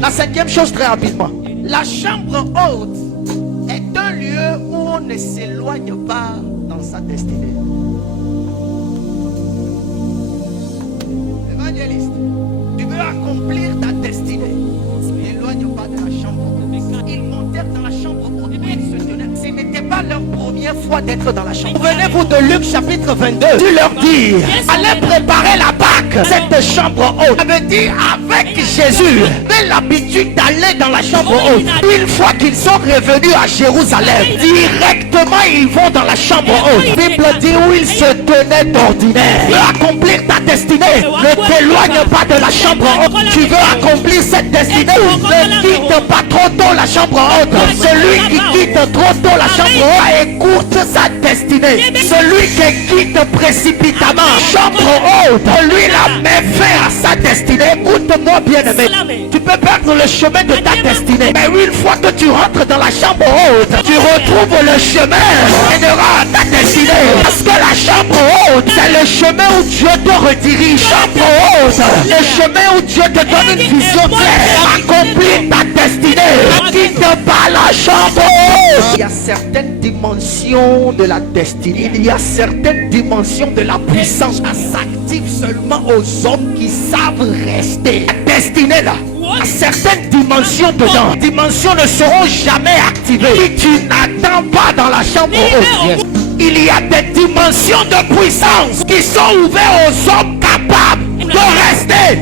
La cinquième chose, très rapidement. La chambre haute est un lieu où on ne s'éloigne pas dans sa destinée. Évangéliste, tu veux accomplir ta destinée. N'éloigne pas de la chambre haute. Ils montèrent dans la chambre haute. Ils se tenaient. Ce n'était pas leur première fois d'être dans la chambre. Souvenez-vous de Luc chapitre 22. Tu leur dis, allez préparer la Pâque. Cette chambre haute. Ça veut dire avec Jésus. Mais l'habitude d'aller dans la chambre haute. Une fois qu'ils sont revenus à Jérusalem, directement ils vont dans la chambre haute. La Bible dit où ils se tenaient d'ordinaire. Tu veux accomplir ta destinée. Ne t'éloigne pas de la chambre haute. Tu veux accomplir cette destinée. Ne quitte pas trop tôt la chambre haute. Celui qui quitte trop tôt la chambre haute écoute sa destinée. Celui qui quitte précipitamment la chambre haute, lui la met fin à sa destinée. Écoute-moi bien aimé. Tu peux perdre le chemin de ta destinée. Mais une fois que tu rentres dans la chambre haute, tu retrouves le chemin et à ta destinée. Parce que la chambre haute, c'est le chemin où Dieu te redirige. Chambre haute, le chemin où Dieu te donne une vision claire. Accomplis ta destinée. Quitte pas la chambre haute. Il y a certaines dimensions de la destinée. Il y a certaines dimensions de la puissance. Ça s'active seulement aux hommes qui savent rester. La destinée là. À certaines dimensions dedans, les dimensions ne seront jamais activées si tu n'attends pas dans la chambre haute. Il y a des dimensions de puissance qui sont ouvertes aux hommes capables de rester.